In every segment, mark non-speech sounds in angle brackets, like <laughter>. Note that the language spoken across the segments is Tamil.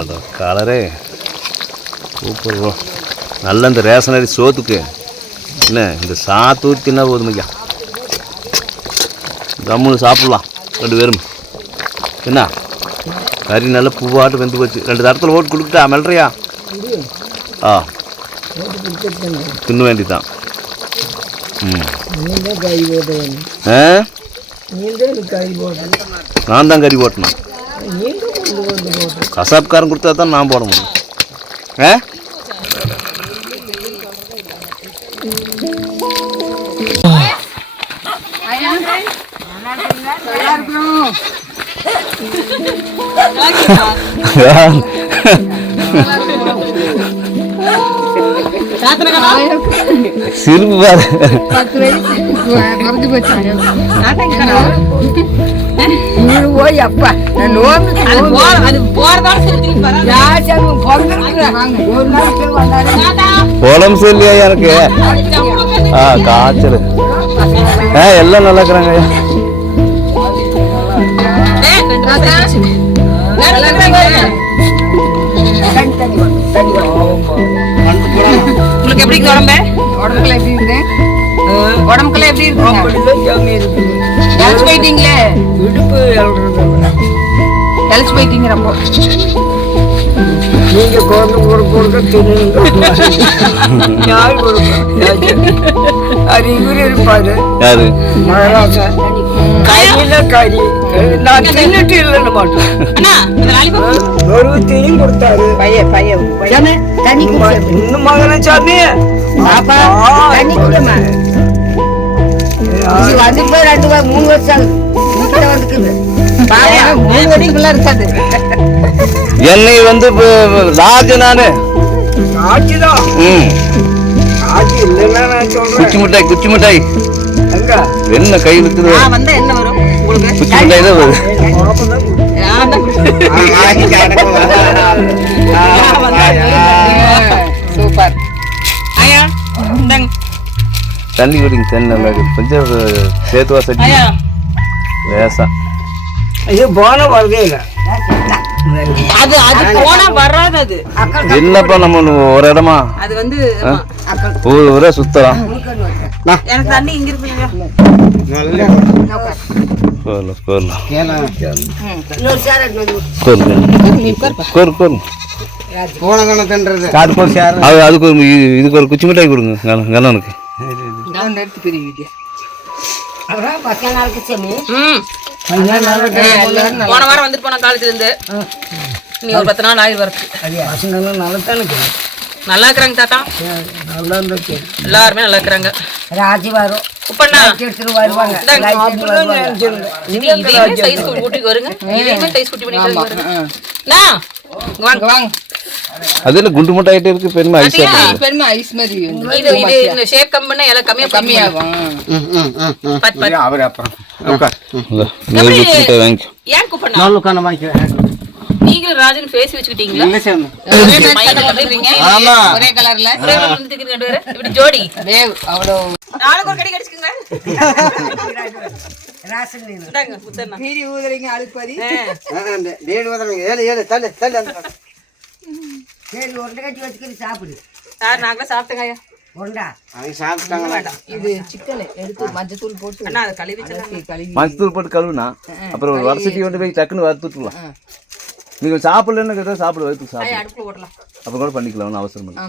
அதோ கலரே சூப்பர் நல்ல இந்த ரேஷன் அரிசி சோத்துக்கு. என்ன இந்த சாத்து தின்னா போதும் ஐயா. கம்முன்னு சாப்பிட்லாம். ரெண்டு பேரும். என்ன? கறி நல்லா பூவாட்டு வெந்து போச்சு. ரெண்டு தரத்தில் ஓட்டு கொடுத்துட்டா மெல்றியா? ஆ. தின்ன வேண்டியதான் ம் ஆ நான் தான் கறி போட்டணும் கசாப்காரன் கொடுத்தா தான் நான் போட முடியும் ஆ சிரிப்பு பாரு. போய் அப்பா நான் நோம்பு உடம்பு சரியில்லையா எனக்கு ஆ காய்ச்சல். ஆ எல்லாம் நல்லா இருக்கிறாங்க ஐயா. உங்களுக்கு எப்படி இருக்கு உடம்பு? உடம்புல எப்படி இருக்கு? உடம்புக்குள்ள எப்படி இருக்கு? இழைச்சு போயிட்டீங்களே? இடுப்பு இழைச்சு போயிட்டீங்கிறப்போ நீங்க குழந்தை கொடுக்க கொடுக்க தின்னு யார் கொடுப்பா அது இவரு இருப்பாரு. யாரு? மகாராஜா. கையில கறி நான் தின்னுட்டு இல்லைன்னு மாட்டேன் ஒரு தீயும் கொடுத்தாரு. பையன் பையன் இன்னும் மகன சாமி பாப்பா தண்ணி குடிமா இது வந்து போய் ரெண்டு வா- மூணு வருஷம் மூணு இருக்காது. என்னை வந்து லார்ஜ் நானு. குச்சி மிட்டாய் குச்சி மிட்டாய். என்ன கை இருக்குது. நான் வந்தா என்ன வரும்? உங்களுக்கு குச்சி மிட்டாய் தான் வருது சூப்பர். ஐயா தண்ணி குடிங்க தண்ணி நல்லா இருக்கு. கொஞ்சம் சேர்த்து ஐயா. லேசா. இது போன வருதே இல்லை. அது அது போனா வராது அது என்னப்பா நம்ம ஒரு இடமா? அது வந்து. ஊர் ஊரே சுத்தலாம் எனக்கு தண்ணி இங்க அதுக்கு இதுக்கு ஒரு குச்சி மிட்டாய் கொடுங்க கண்ண- கண்ணனுக்கு போன வாரம் வந்துட்டு போன காலேஜ்ல இருந்து. நீ ஒரு பத்து நாள் ஆகி வரது பசங்கெல்லாம் நல்லா தானே நல்லா இருக்கிறாங்க தாத்தா. நல்லா இருந்துச்சு எல்லாருமே நல்லா இருக்கிறாங்க. ராஜி வரும். உப்பண்ணா. எடுத்துட்டு வருவாங்க. இதையுமே சைஸ் கூட்டி வருங்க. இதையுமே சைஸ் கூட்டி பண்ணிட்டு வருங்க. வாங்க. வாங்க. அது என்ன குண்டு முட்டாயிட்டே இருக்கு? பெருமை ஐஸ்? பெருமை ஐஸ் மாதிரி இது இது இந்த ஷேப் கம் பண்ணா எல்லாம் கம்மியா கம்மியாகும் பாத்து பாத்து. அவர் அப்புறம். உட்கார். நெல் குச்சி மிட்டாய் வாங்கிக்கோ ஏன் கூப்பிடணும்? நாலு உட்காந்து வாங்கிக்கிறேன் நீங்களும் ராஜன் பேசி வச்சுக்கிட்டீங்களா? இல்லை. ஆமா ஒரே கலர்ல ஒரே கலர்ல. ரெண்டு. இப்படி ஜோடி. வேவ் அவ்வளோ. நாளைக்கு ஒரு கடி கடிச்சுக்குங்க. ராசன் இந்தாங்க புத்தண்ணா மீறி ஊதுறீங்க அழுப்பதி. ஏழு வதங்க ஏழு ஏழு தள்ளு தள்ளு. சரி உருண்டை கட்டி வச்சுக்கிட்டு சாப்பிடு. யார் நாங்களே சாப்பிட்டுங்க ஐயா உருண்டா அவங்க சாப்பிட்டாங்க இது சிக்கன் எடுத்து மஞ்சத்தூள் போட்டு அண்ணா அதை கழுவி வச்சிருந்தாங்க கழுவி. மஞ்சத்தூள் போட்டு கழுவுனா அப்புறம் ஒரு வருஷத்துக்கு கொண்டு போய் டக்குன்னு வறுத்துட்டுலாம் நீங்கள் சாப்பிடலன்னு ஏதோ சாப்பிட வறுத்து சாப்பிடு. அப்புறம் கூட பண்ணிக்கலாம் ஒன்றும் அவசரம் இல்லை.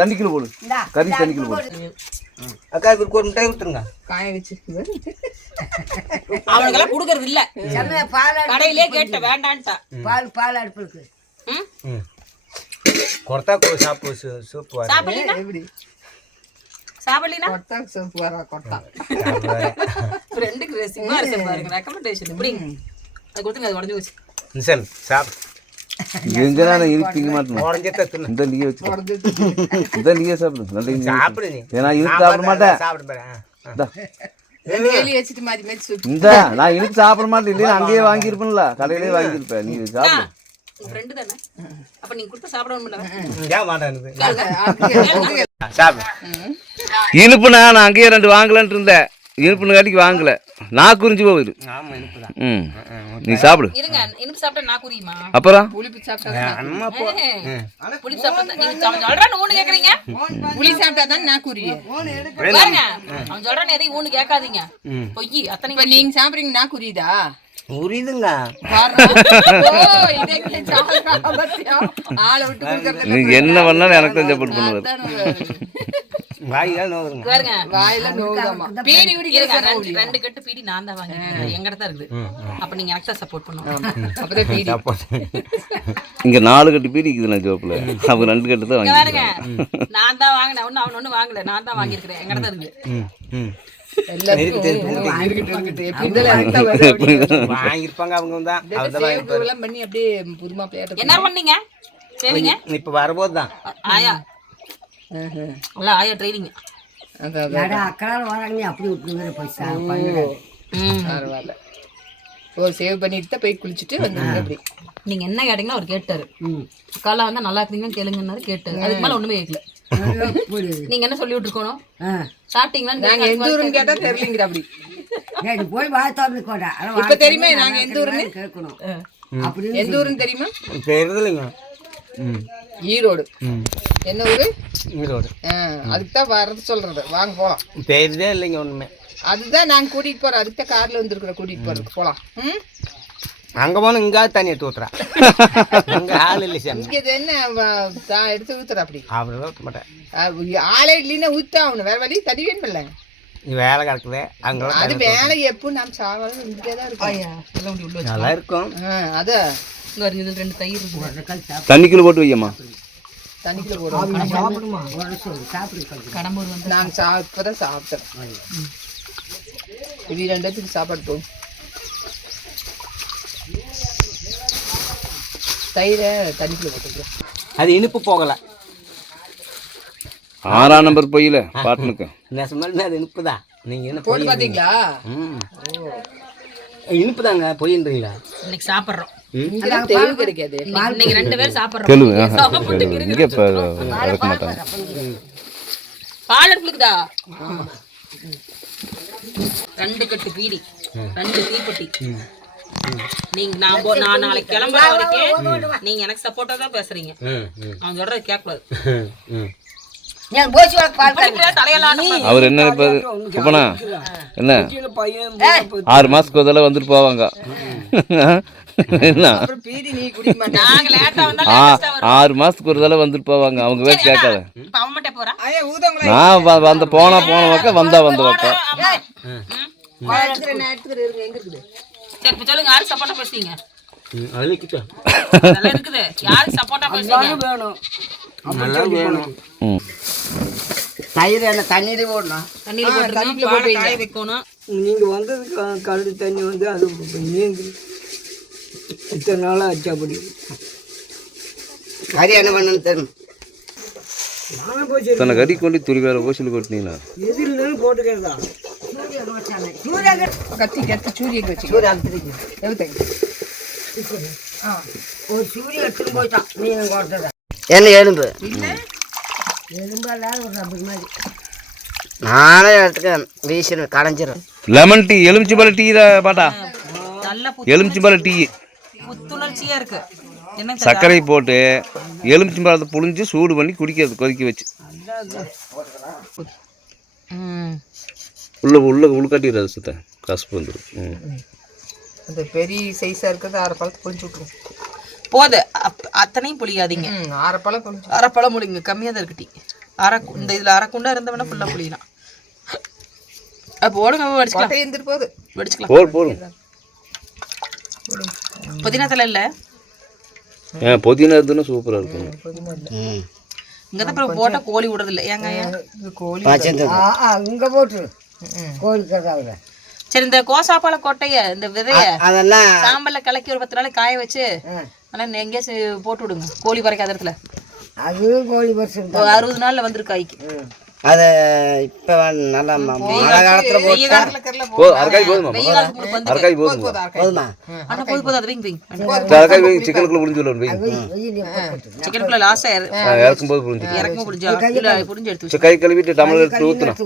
தண்ணிக்குள்ள போடு. கறி தண்ணிக்குள்ள போடு. அக்கா இவருக்கு ஒரு மிட்டாய் கொடுத்துருங்க. காய வச்சு அவனுக்கெல்லாம் கொடுக்கறது இல்ல. செம்மையா பால் அடுப்பு- கடையிலே கேட்ட வேண்டான்ட்டா. பால் பால் அடுப்பு இருக்கு. ம்? கொடுத்தா சாப்பு சூப்பு வர சாப்பிடலீனா? எப்படி? சாப்பிடலீனா? கொட்டா சோப்பு வர கொட்டா ஃப்ரெண்டுக்கு ரெசிமா இருக்கு பாருங்க ரெக்கமெண்டேஷன் இப்படி அது கொடுத்துங்க அது உடஞ்சு போச்சு. சரி சாப்பிடு எங்க நான் இருக்கு திங்க மாட்டேன் இந்த சாப்பிடு நல்ல சாப்பிடு ஏன்னா இருக்கு சாப்பிட மாட்டேன் இந்த நான் இருக்கு சாப்பிட மாட்டேன் இல்லையா அங்கேயே வாங்கியிருப்பேன்ல கடையிலேயே வாங்கியிருப்பேன் நீ சாப்பிடு. இனிப்புண்ணா நான் அங்கேயே ரெண்டு வாங்கலான்ட்டு இருந்தேன் இனிப்புன்னு காட்டிக்கு வாங்கல. நான் குறிஞ்சு போகுது. ம். நீ சாப்பிடு. அப்புறம்? நீங்க நீங்க சாப்பிடுறீங்க நான் குறியுதா? புரியுதுங்க பாருடா. <laughs> ஓ, இதை இங்க சாப்பிடுறாங்க பாத்தியா? ஆளை விட்டு கொடுக்கறதுல நீ என்ன பண்ணாலும் எனக்கு தான் சப்போர்ட் பண்ணுவார். வாய்கள் நோக்குதுங்க பாருங்க. வாயில நோவுதாம்மா. பீடி இருங்க, குடிக்கிறது ரெண்டு ரெண்டு கட்டு பீடி நான் தான் வாங்கிருக்கேன் எங்கிட்ட தான் இருக்குது. அப்ப நீங்க எனக்கு தான் சப்போர்ட் பண்ணுவோம் அப்பதான் பீடி. இங்கே நாலு கட்டு பீடி இருக்குது நான் ஜோப்பில் அவங்க ரெண்டு கட்டு தான் பாருங்க. வாங்கி நான் தான் வாங்கினேன். ஒண்ணு அவன் ஒண்ணு வாங்கல. நான் தான் வாங்கியிருக்கிறேன். எங்கிட்ட தான் இருக்கு. வாங்கியிருப்பாங்க அவங்க தான். என்ன பண்ணீங்க? சரிங்க இப்போ வரும்போது தான் இல்ல ஆயா ட்ரைனிங் அக்கறால வராங்க அப்படி விட்டுங்கிற பைசா பரவாயில்ல. ஓ சேவ் பண்ணிட்டு தான் போய் குளிச்சுட்டு வந்துருங்க அப்படி. நீங்க என்ன கேட்டீங்கன்னா அவர் கேட்டாரு. ம். காலைல வந்து நல்லா இருக்கீங்கன்னு கேளுங்கன்னாரு கேட்டாரு. அதுக்கு மேல ஒண்ணுமே கேட்கல நீங்க என்ன சொல்லி விட்டுருக்கணும்? ஆ. சாப்பிட்டீங்களான்னு நாங்க எந்த ஊருன்னு கேட்டா தெரியலங்கிற அப்படி. போய் கோடா இப்ப வாய் தெரியுமா நாங்க நல்லா எந்த ஊருன்னு? கேட்கணும். எந்த ஊருன்னு தெரியுமா? தெரியுதுல்லைங்க ம். ஈரோடு. என்ன ஊரு? ஈரோடு. ஆ, அதுக்கு தான் வர்றது சொல்றது. வாங்க போலாம். தெரியுதே இல்லைங்க ஒன்றுமே அதுதான் நாங்க கூட்டிட்டு போறோம் அதுக்கு தான் கார்ல வந்திருக்கிறோம் கூட்டிட்டு போறதுக்கு. போலாம். ம்? அங்கே போனால் இங்காவது தண்ணி எடுத்து ஊத்துறா. அங்கே ஆள் இல்லை சாமி. இங்க என்ன தான் எடுத்து ஊத்துற அப்படி? அவர் ஊற்ற மாட்டேன். ஆளே இல்லைன்னா ஊத்தா ஆகணும் வேற வழி தண்ணி வேணுமில்ல இது வேலை கிடக்குது. அங்கெல்லாம் அது வேலை எப்போ நாம் சாவாலும் இருந்துட்டே தான் இருக்கும். நல்லா இருக்கும். ஆ, அதான் இங்க பாருங்க, இதுல ரெண்டு தயிர் இருக்கு தண்ணிக்குள்ளே போட்டு வையம்மா. தண்ணிக்குள்ள போடுவோம் சாப்பிடுமா ஒரு சொல்லு சாப்பிடு கொஞ்சம் கடம்பூர் வந்து நாங்க சா சாப்பிட்டோம் இது ரெண்டுத்துக்கு சாப்பாடு போகும் தயிரை தண்ணிக்குள்ள போட்டுக்கிறோம் அது இனிப்பு போகலை. ஆறாம் நம்பர் பொய்யில பாட்டுனுக்கு. நெசமாலுமே அது இனிப்பு தான். நீங்கள் என்ன போட்டு பொய் பாத்தீங்களா? ம். இனிப்பு தாங்க பொய்ன்றீங்களா? இன்னைக்கு சாப்பிடுறோம். ரெண்டு கட்டு பீடி. ரெண்டு தீப்பெட்டி. நீங்க நான் போ- நான் நாளைக்கு கிளம்புற வரைக்கும் நீங்க எனக்கு சப்போர்ட்டா தான் பேசுறீங்க. அவன் சொல்றது கேட்கக்கூடாது. அவர் என்ன என்ன? ஆறு தடவை வந்துட்டு போவாங்க. <laughs> வந்தா ஆறு மாதத்துக்கு ஒரு தடவை வந்துட்டு போவாங்க அவங்க பேர் கேட்காத. நான் வந்த போனா போன பக்கம் வந்தா வந்த பக்கம் சொல்லுங்க பேசுறீங்க? இருக்குது. பேசுறீங்க? நல்லா வேணும். ம். தயிர் என்ன தண்ணீர் போடணும்? தண்ணியில போட்டுருக்கோம் பாலை காய வைக்கணும். நீங்கள் வந்தது கல் தண்ணி வந்து அது நீங்க இத்தனை நாளாக ஆச்சாப்படி கறி என்ன பண்ணணும் தெரியும்? ஒரு சூரிய எடுத்துன்னு போயிட்டான். நீங்க கொடுத்தத என்ன எலும்பு நானே எடுத்துக்க வீசிடுவேன் கடைஞ்சிரும். லெமன் டீ எலுமிச்சம்பழ டீ தான் பாட்டா? நல்ல எலுமிச்சம்பழ டீ புத்துணர்ச்சியா இருக்கு. என்ன சர்க்கரை போட்டு எலுமிச்சம்பழத்தை புழிஞ்சு சூடு பண்ணி குடிக்கிறது கொதிக்க வச்சு. உள்ள உள்ள உள்காட்டிடுறது சுத்த கசப்பு வந்துடும் அந்த பெரிய சைஸா இருக்கிறது அரை பழத்தை பொழிச்சு விட்டுரும். போது. அப்- அத்தனையும் புளியாதீங்க ம் அரை பழம் அரை பழம் கம்மியாக தான் இருக்கு டீ. அரை இந்த இதில் அரை குண்டா இருந்தவனா ஃபுல்லாக புளியலாம் அப்போ ஓடுங்க வடிச்சுக்கலாம். போகுது வடிச்சுக்கலாம். போதும் போதும் புதினா தலை இல்லை புதினா இருந்துன்னா சூப்பராக இருக்கும். இங்கே தான் அப்புறம் போட்டால் கோழி விடுறதில்ல. ஏங்க? கோழி இங்கே போட்டு. கோயில் கதாவில் சரி இந்த கோசாப்பால கொட்டைய இந்த விதைய அதெல்லாம் சாம்பல்ல கலக்கி ஒரு பத்து நாளைக்கு காய வச்சு ஆனால் எங்கேயாச்சும் போட்டு விடுங்க. கோழி பறைக்காத இடத்துல. அது கோழி ஒரு அறுபது நாள்ல வந்துரு காய்க்கு. அது இப்போ நல்லா மழை காலத்தில் அரைக்காய் போதுமா? அரைக்காய் போதுமா? போதுமா அண்ணா போது போது அது வைங்க வைங்க அரைக்காய் போய் சிக்கனுக்குள்ள புரிஞ்சு சொல்லணும் வைங்க சிக்கனுக்குள்ள லாஸ்டா இறக்கும் போது புரிஞ்சு இறக்கும் புடிஞ்சா இல்ல புடிஞ்சு எடுத்து கை கழுவிட்டு டம்ளர் எடுத்து ஊற்றணும்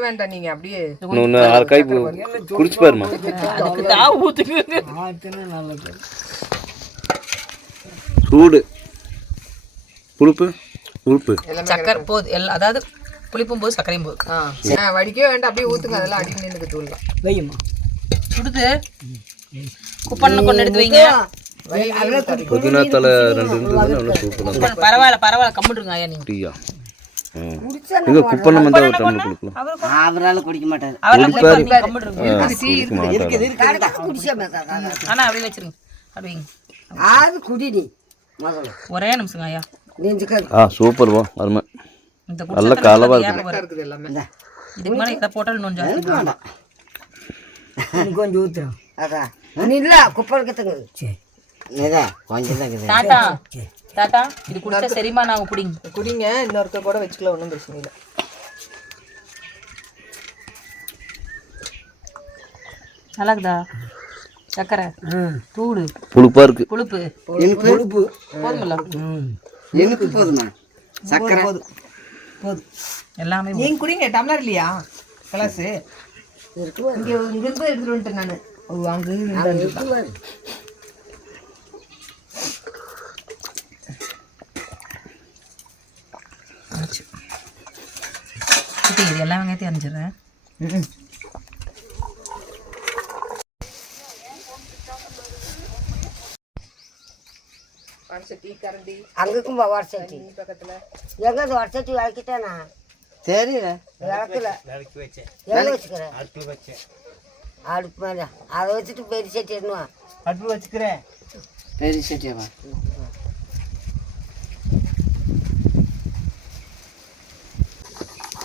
வேண்டாம் நீங்க அப்படியே. இன்னும் ஒன்று அரை கை குடிச்சு பாருமா சூடு. சக்கரை போது எல்லாம் அதாவது புளிப்பும் போது சர்க்கரையும் போது. வடிக்கவே வேண்டாம். அப்படியே ஊத்துங்க. அதெல்லாம் அடி தூள் வையுமா? சுடுது. குப்பண்ண கொண்டு எடுத்து வைங்க. புதினா தலை ரெண்டு இருந்ததுன்னா நல்லா சூப்பராக குப்பன் பரவாயில்ல பரவாயில்ல கம்மிட்டுருங்க ஐயா நீங்க. டீயா ம். எங்க குப்பண்ணம் வந்து ஒரு டம்ளர் கொடுக்கலாம். அவரால் குடிக்க மாட்டாரு. அவரெல்லாம் குளிப்பாரு, நீங்க கம்மிட்டுருங்க ஆ, குடிக்க மாட்டாங்க குடிச்சா ஆனா அப்படியே வச்சிருங்க. அப்படி வைங்க. அது குடி நீ. முதல்ல. ஒரே நிமிஷங்க ஐயா. ஆ சூப்பர் வா அருமை. இந்த நல்ல காலவா இருக்கு வரும். இருக்குது எல்லாமே. இதுக்கு மேலே இதை இன்னும் கொஞ்சம் ஊற்றுறோம் அதான். இல்ல குப்பை இருக்கத்துங்க சரி கொஞ்சம் டாட்டா டாட்டா இது குடிச்சா சரிமா நாங்க குடிங்க. குடிங்க இன்னொருக்க கூட வச்சுக்கலாம் ஒன்றும் பிரச்சனை இல்லை. நல்லா இருக்குதா சக்கரை தூடு புழுப்பா இருக்கு. புளிப்பு கொழுப்பு போதுமில்ல ம் எனக்கு போதுமா? சக்கரை? எல்லாமே நீங்க குடிங்க டம்ளர் இல்லையா? கிளாஸ். இங்க இங்க இருந்து எடுத்துட்டு வந்துட்டேன் நானு. ஓ, அங்க இருந்து ஆச்சு. இப்போ இது எல்லா வெங்காயத்தையும் அரைஞ்சிடுறேன் அங்கக்கும் போ வாட்ஸ்அப் பக்கத்துல. எங்க வாட்ஸ்அப் விளக்கிட்டேனா தெரியல. விளக்கல எங்க வச்சுக்கிறேன் அடுப்பு மேல. அதை வச்சுட்டு பெரிய சட்டி என்னவா அடுப்பு வச்சுக்கிறேன் பெரிய சட்டியாவா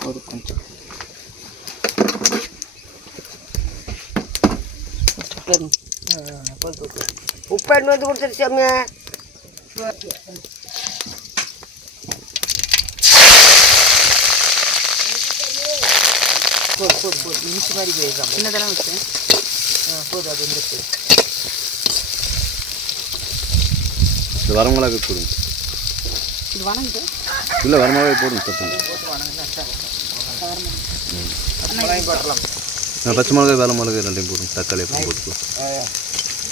ஒரு கொஞ்சம் உப்பு எண்ணு வந்து கொடுத்துட்டு சாமியா சின்னதெல்லாம் வச்சேன் இந்த வரமிளகாய் போடுங்க இது வணங்குது இல்லை வரமிளகாய் போடுங்க தப்பு பச்சை மிளகாய் வேலை மிளகாய் ரெண்டையும் போடுங்க தக்காளி அப்புறம் போட்டுக்கலாம்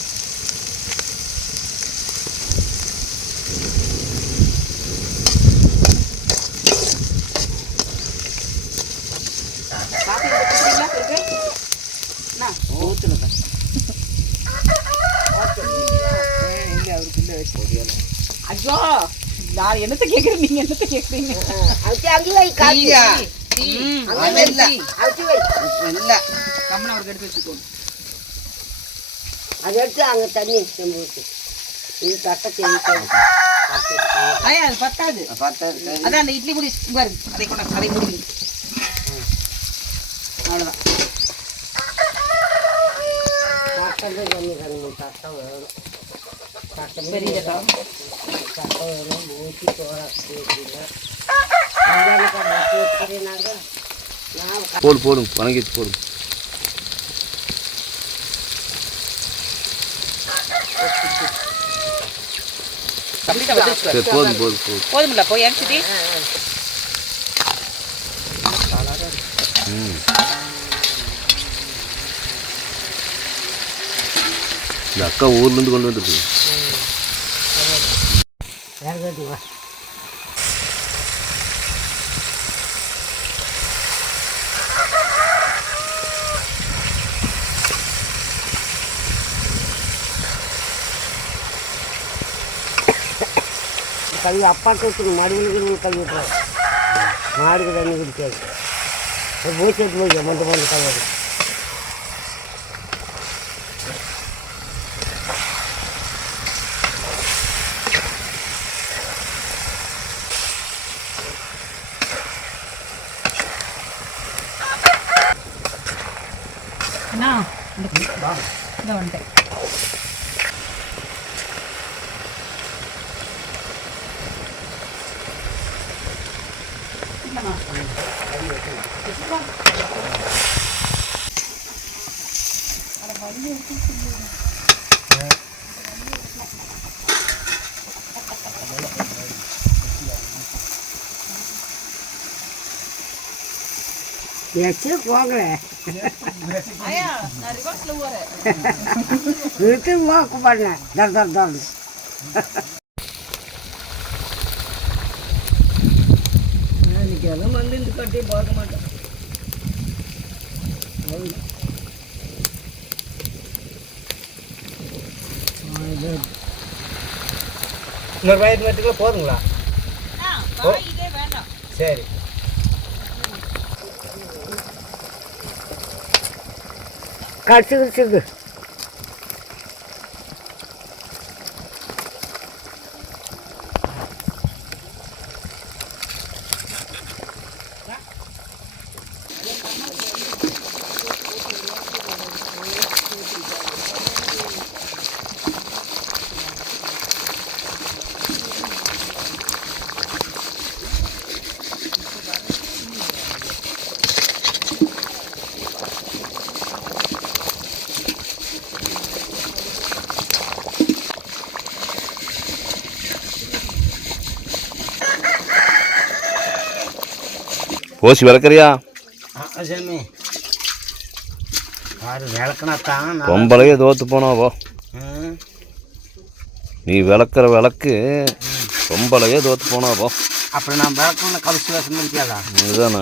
ஐயோ நான் என்னத்த கேக்குறேன்? நீங்க என்னத்த கேக்குறீங்க? வை காப்பி அவுத்தி வை இல்லை கம்மன் அவருக்கு எடுத்து வச்சுக்கோ. அதை எடுத்து அங்கே தண்ணி இது தட்டை ஐயா அது பத்தாது. பத்தாது. அதான் அந்த இட்லி பொடி பாரு. அதை கொண்டு அதை அவ்வளோதான் கம்மி கம்மி தட்டை வேணும். ஊற்றி போடு போடுங்க வணங்கிட்டு சரி போதும் போதும் போதும். போதுமில்ல போய் ம். இந்த அக்கா ஊர்லேருந்து கொண்டு வந்துருக்கு. வேறு கட்டி வா கழுவி அப்பாட்டு வச்சுக்கணும் மறுபடியும் கழுவி விட்டுறாரு மாடுக்கு தண்ணி குடிக்காது போச்சு எடுத்து போய் மொட்டை போட்டு கழுவி இந்த வந்துட்டேன் எச்சு போங்களேன் இழுத்து போக்கு பண்ணேன் தர் தர் தர் இன்னைக்கு எல்லாம் வந்து இந்த கட்டி பார்க்க மாட்டேன். இன்னொரு வயிறு மட்டுக்குள்ள போதுங்களா? இதே வேண்டாம். சரி. கடிச்சு ஓசி விளக்குறியா சாமி. யாரு விளக்குனா தான் பொம்பளையே தோத்து போனாவோ நீ விளக்குற விளக்கு பொம்பளையே தோத்து போனாவோ அப்புறம் நான் விளக்கணும் கவிச்சு வேஷம் முடிக்காதா இதுதானே?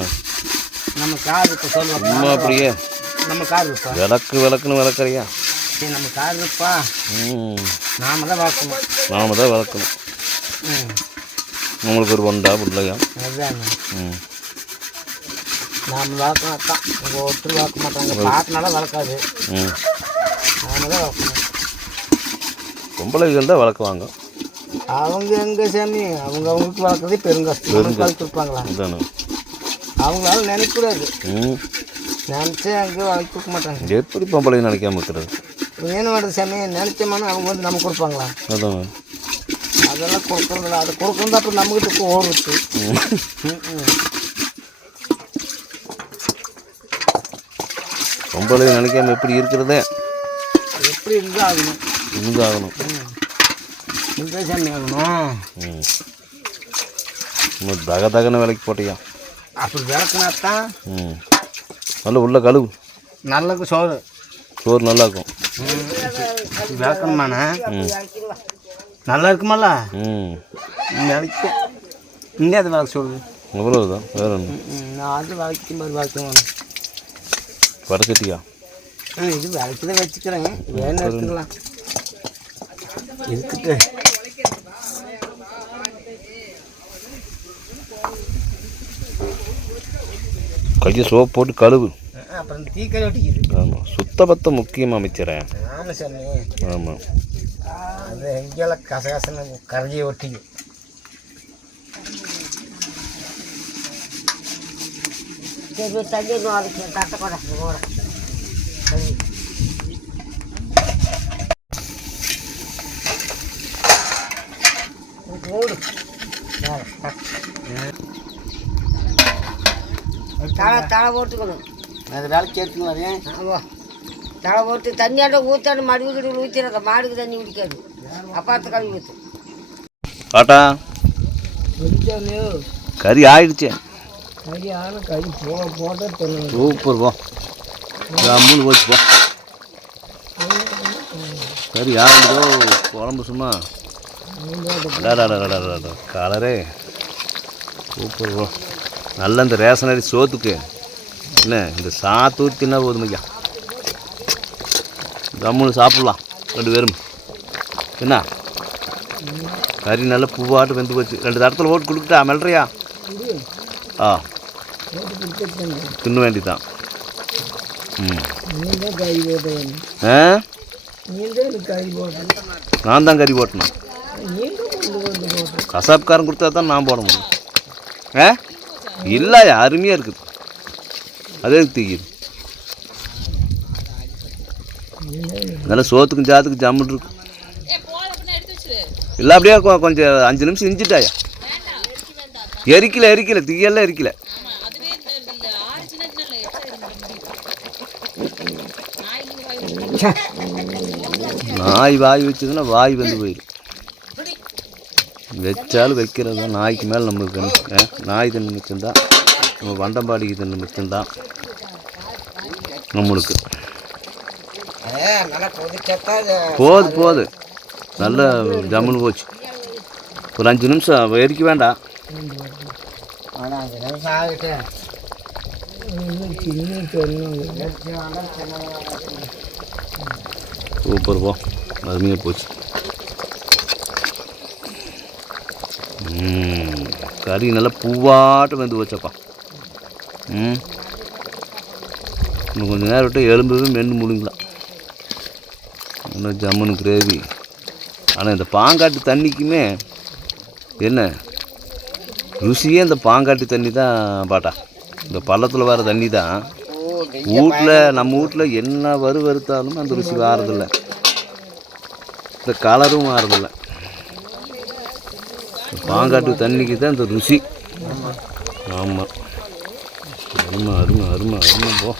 நம்ம கார் இப்போ சொல்லுவோம் சும்மா அப்படியே. நம்ம கார் இருப்பா விளக்கு விளக்குன்னு விளக்குறியா? சரி நம்ம கார் இருப்பா ம். நாம தான் வளர்க்கணும் நாம தான் விளக்கணும். ம். உங்களுக்கு ஒரு ஒண்டா பிள்ளையா? அதுதாங்க ம். நாம தான் உங்கள் ஒருத்தர் வளர்க்க மாட்டாங்க. பாட்டினால வளர்க்காது. நாம தான் வளர்க்கணும். பொம்பளைக்கு இருந்தால் விளக்குவாங்க அவங்க எங்க சாமி? அவங்க அவங்களுக்கு வளர்க்குறதே பெருங்கஷ்டம் வளர்த்துருப்பாங்களா அவங்களால நினைக்கக்கூடாது. ம். நினச்சி அங்கே வளர்த்துக்க மாட்டாங்க. எப்படி பொம்பளைங்க நினைக்காம இருக்கிறது? என்ன பண்ணுறது சாமி நினச்சோம்னா அவங்க வந்து நமக்கு கொடுப்பாங்களா? அதான். அதெல்லாம் கொடுக்குறதில்ல. அதை கொடுக்குறது அப்புறம் நம்மகிட்ட ஓடுறது பொம்பளைங்க நினைக்காம எப்படி இருக்கிறதே? எப்படி இருந்தாகணும்? இந்த சாமி ஆகணும். இன்னும் தக தகன வேலைக்கு போட்டியா? அப்படி விளக்குனா தான் ம். நல்ல உள்ள கழுவு நல்லது சோறு. சோறு நல்லா இருக்கும் விளக்கணுமாண்ணா? நல்லா இருக்குமல்ல? ம். விளக்கு. இன்னும் அது விளக்கு சொல்லுது இவ்வளவுதான். வேற ஒன்று நான் அது விளக்கி மாதிரி விளக்குவேன் வடச்சட்டியா ஆ இது விளக்கி தான் வச்சுக்கிறேன் வேணும் எடுத்துக்கலாம். இருக்குட்டு கையை சோப்பு போட்டு கழுவு. அப்புறம் தீக்கறி ஒட்டிக்குது. ஆமாம் சுத்தபத்தம் முக்கியம் அமைச்சரேன் ஆமாம் சாமி ஆமாம் அது எங்கெல்லாம் கசகசன்னு கரையை நாளைக்கு தட்டை கூட கூட மூடு தலை தலை போட்டுக்கணும் அது ஆமாம் தலை போட்டு தண்ணியாண்ட ஊற்றாண்டு மடுவு கிடுவில் ஊற்றிடாத மாடுக்கு தண்ணி குடிக்காது அப்பாத்து கழுவி ஊற்று கறி ஆயிடுச்சே கறி ஆன கறி போக தெரியும் சூப்பர் போ அம்மூணு போச்சு போ குழம்பு சும்மா? கலரே சூப்பர் போ நல்ல இந்த ரேஷன் அடி சோத்துக்கு. என்ன இந்த சாத்து ஊற்றினா போதும் ஐயா. ஜம்முன்னு சாப்பிட்லாம் ரெண்டு பேரும். என்ன கறி நல்லா பூவாட்டு வெந்து போச்சு. ரெண்டு தரத்தில் ஓட்டு கொடுத்துட்டா மெல்றியா? ஆ. தின்ன கறி போட்டேன் நான் தான் கறி போட்டணும் கசாப்காரன் கொடுத்தா தான் நான் போட முடியும். ஆ? இல்லையா? அருமையாக இருக்குது. அதே தீக்குது நல்லா சோத்துக்கும் சாத்துக்கும் ஜம்முன்னு இருக்கும் இல்லை அப்படியே கொ- கொஞ்சம் அஞ்சு நிமிஷம் இஞ்சிட்டாயா? எரிக்கல எரிக்கல தீயெல்லாம் எரிக்கல. நாய் வாய் வச்சதுன்னா வாய் வந்து போயிடும் வச்சாலும் வைக்கிறது தான் நாய்க்கு மேலே நம்மளுக்கு நாய் தண்ணி மிச்சம்தான் நம்ம வண்டம்பாடிக்கு தண்ணி மிச்சம்தான் நம்மளுக்கு. போது போது. நல்ல ஜம்முன்னு போச்சு. ஒரு அஞ்சு நிமிஷம் எரிக்க வேண்டாம். ஆனால் சூப்பர் போ அருமையாக போச்சு கறி நல்லா பூவாட்டம் வந்து வச்சப்பா ம் இன்னும் கொஞ்சம் நேரம் விட்டு எலும்பவே மென்று முழுங்கலாம் இன்னும் ஜம்முன்னு கிரேவி ஆனால் இந்த பாங்காட்டு தண்ணிக்குமே என்ன? ருசியே இந்த பாங்காட்டு தண்ணி தான் பாட்டா. இந்த பள்ளத்தில் வர தண்ணி தான். வீட்டில் நம்ம வீட்டில் என்ன வறு வறுத்தாலும் அந்த ருசி வாரதில்ல. இந்த கலரும் வாரதில்லை. பாங்காட்டு தண்ணிக்கு தான் இந்த ருசி. ஆமாம் அருமை அருமை அருமை அருமை போ.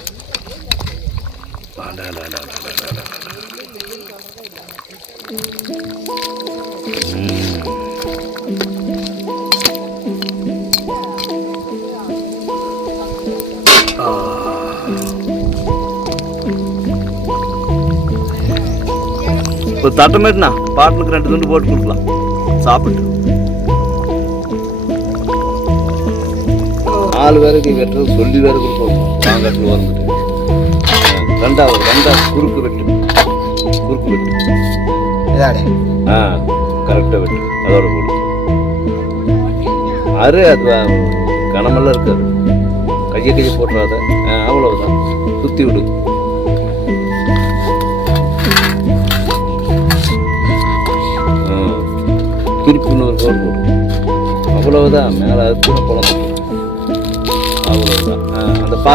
ஒரு தட்டமேட்டுனா பாட்டிலுக்கு ரெண்டு துண்டு போட்டு கொடுக்கலாம். சாப்பிட்டு நாலு பேருக்கு வெட்டுறது சொல்லி வேற கொடுப்போம். வாங்கட்டு வந்துட்டு ரெண்டா ஒரு ரெண்டா குறுக்கு வெட்டு. குறுக்கு வெட்டு. ஆ கரெக்டாக வெட்டு. அதோட போடு. அரு அது கனமெல்லாம் இருக்காது. கையை கையை போட்டுறாத. ஆ அவ்வளவுதான். சுற்றி விடு. திருப்பி இன்னொரு கோல் போடு. அவ்வளவுதான். மேலே அறுத்து குழந்தை அவ்வளவுதான். அந்த பா